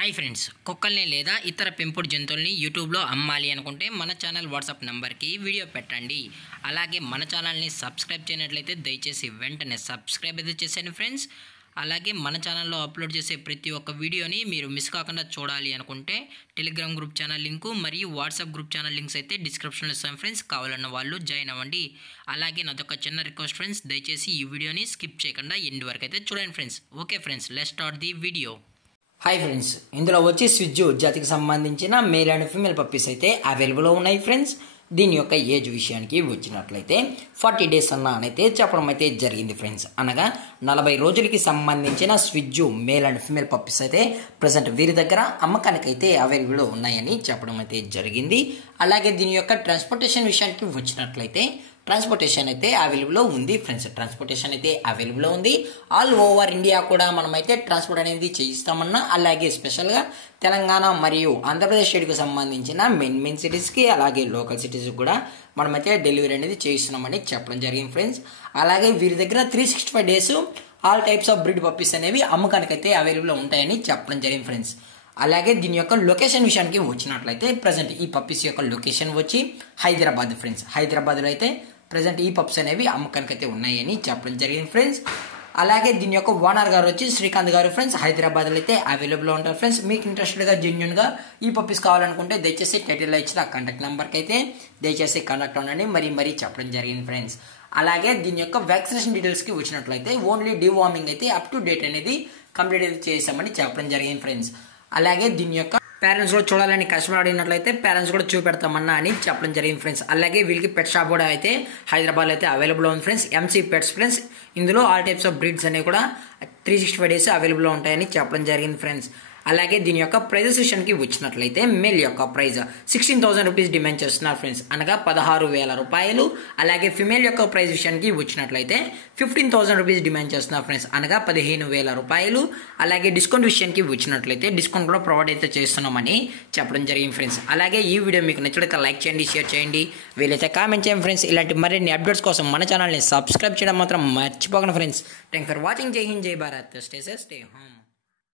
Hi friends, కుక్కల్ని లేదా ఇతర పెంపుడు జంతువుల్ని యూట్యూబ్లో అమ్మాలి అనుకుంటే మన ఛానల్ వాట్సాప్ నెంబర్కి వీడియో పెట్టండి. అలాగే మన ఛానల్ని సబ్స్క్రైబ్ చేయనట్లయితే దయచేసి వెంటనే సబ్స్క్రైబ్ అయితే చేసేయండి ఫ్రెండ్స్. అలాగే మన ఛానల్లో అప్లోడ్ చేసే ప్రతి ఒక్క వీడియోని మీరు మిస్ కాకుండా చూడాలి అనుకుంటే టెలిగ్రామ్ గ్రూప్ ఛానల్ లింకు మరియు వాట్సాప్ గ్రూప్ ఛానల్ లింక్స్ అయితే డిస్క్రిప్షన్లో ఇస్తాం ఫ్రెండ్స్. కావాలన్న వాళ్ళు జాయిన్ అవ్వండి. అలాగే నాదొక చిన్న రిక్వెస్ట్ ఫ్రెండ్స్, దయచేసి ఈ వీడియోని స్కిప్ చేయకుండా ఎండ్ వరకు అయితే చూడండి friends. Okay friends, let's start the video. Hi friends, ఇందులో వచ్చి స్విజ్జు జాతికి సంబంధించిన మేల్ అండ్ ఫీమేల్ పప్పీస్ అయితే అవైలబుల్లో ఉన్నాయి ఫ్రెండ్స్. దీని యొక్క ఏజ్ విషయానికి వచ్చినట్లయితే 40 డేస్ అయితే చెప్పడం అయితే జరిగింది ఫ్రెండ్స్. అనగా 40 రోజులకి సంబంధించిన స్విజ్జు మేల్ అండ్ ఫీమేల్ పప్పీస్ అయితే ప్రజెంట్ వీరి దగ్గర అమ్మకానికి అయితే అవైలబుల్లో ఉన్నాయని చెప్పడం అయితే జరిగింది. అలాగే దీని యొక్క ట్రాన్స్పోర్టేషన్ విషయానికి వచ్చినట్లయితే ట్రాన్స్పోర్టేషన్ అయితే అవైలబుల్లో ఉంది ఫ్రెండ్స్. ట్రాన్స్పోర్టేషన్ అయితే అవైలబుల్లో ఉంది. ఆల్ ఓవర్ ఇండియా కూడా మనమైతే ట్రాన్స్పోర్ట్ అనేది చేయిస్తామన్నా, అలాగే స్పెషల్గా తెలంగాణ మరియు ఆంధ్రప్రదేశ్ స్టేట్కి సంబంధించిన మెయిన్ సిటీస్కి అలాగే లోకల్ సిటీస్కి కూడా మనమైతే డెలివరీ అనేది చేయిస్తున్నామని చెప్పడం జరిగింది ఫ్రెండ్స్. అలాగే వీరి దగ్గర 365 days all types of breed puppies అనేవి అమ్మకానికి అయితే అవైలబుల్లో ఉంటాయని చెప్పడం జరిగింది ఫ్రెండ్స్. అలాగే దీని యొక్క లొకేషన్ విషయానికి వచ్చినట్లయితే ప్రజెంట్ ఈ పప్పీస్ యొక్క లొకేషన్ వచ్చి హైదరాబాద్ ఫ్రెండ్స్. హైదరాబాద్లో అయితే ప్రజెంట్ ఈ పప్స్ అనేవి అమ్మకానికి అయితే ఉన్నాయని చెప్పడం జరిగింది ఫ్రెండ్స్. అలాగే దీని యొక్క ఓనర్ గారు వచ్చి శ్రీకాంత్ గారు ఫ్రెండ్స్. హైదరాబాద్లో అయితే అవైలబుల్లో ఉంటారు ఫ్రెండ్స్. మీకు ఇంట్రెస్టెడ్గా జెన్యున్గా ఈ పప్పీస్ కావాలనుకుంటే దయచేసి టైటిల్లో ఇచ్చిన కాంటాక్ట్ నెంబర్కి అయితే దయచేసి కాంటాక్ట్ అవ్వండి. మరీ చెప్పడం జరిగింది ఫ్రెండ్స్. అలాగే దీని యొక్క వ్యాక్సినేషన్ డీటెయిల్స్కి వచ్చినట్లయితే ఓన్లీ డివార్మింగ్ అయితే అప్ టు డేట్ అనేది కంప్లీట్ అయితే చేసామని చెప్పడం జరిగింది ఫ్రెండ్స్. అలాగే దీని యొక్క పేరెంట్స్ కూడా చూడాలని కస్టమర్ అడిగినట్లయితే పేరెంట్స్ కూడా చూపెడతామన్నా అని చెప్పడం జరిగింది ఫ్రెండ్స్. అలాగే వీళ్ళకి పెట్ షాప్ కూడా అయితే హైదరాబాద్లో అయితే అవైలబుల్ ఉంది ఫ్రెండ్స్. MC pets friends. ఇందులో ఆల్ టైప్స్ ఆఫ్ బ్రీడ్స్ అనేవి కూడా 365 డేస్ అవైలబుల్లో ఉంటాయని చెప్పడం జరిగింది ఫ్రెండ్స్. అలాగే దీని యొక్క ప్రైజెస్ విషయానికి వచ్చినట్లయితే మేల్ యొక్క ప్రైజ్ 16,000 రూపీస్ డిమాండ్ చేస్తున్నారు ఫ్రెండ్స్, అనగా 16,000 రూపాయలు. అలాగే ఫిమేల్ యొక్క ప్రైజ్ విషయానికి వచ్చినట్లయితే 15,000 రూపీస్ డిమాండ్ చేస్తున్నారు ఫ్రెండ్స్, అనగా 15,000 రూపాయలు. అలాగే డిస్కౌంట్ విషయానికి వచ్చినట్లయితే డిస్కౌంట్ కూడా ప్రొవైడ్ అయితే చేస్తున్నామని చెప్పడం జరిగింది ఫ్రెండ్స్. అలాగే ఈ వీడియో మీకు నచ్చినట్లయితే లైక్ చేయండి, షేర్ చేయండి, వీలైతే కామెంట్ చేయండి ఫ్రెండ్స్. ఇలాంటి మరిన్ని అప్డేట్స్ కోసం మన ఛానల్ని సబ్స్క్రైబ్ చేయడం మాత్రం మర్చిపోకండి ఫ్రెండ్స్. Thank for watching. జై హింద్, జై Bharat. Stay safe, stay home.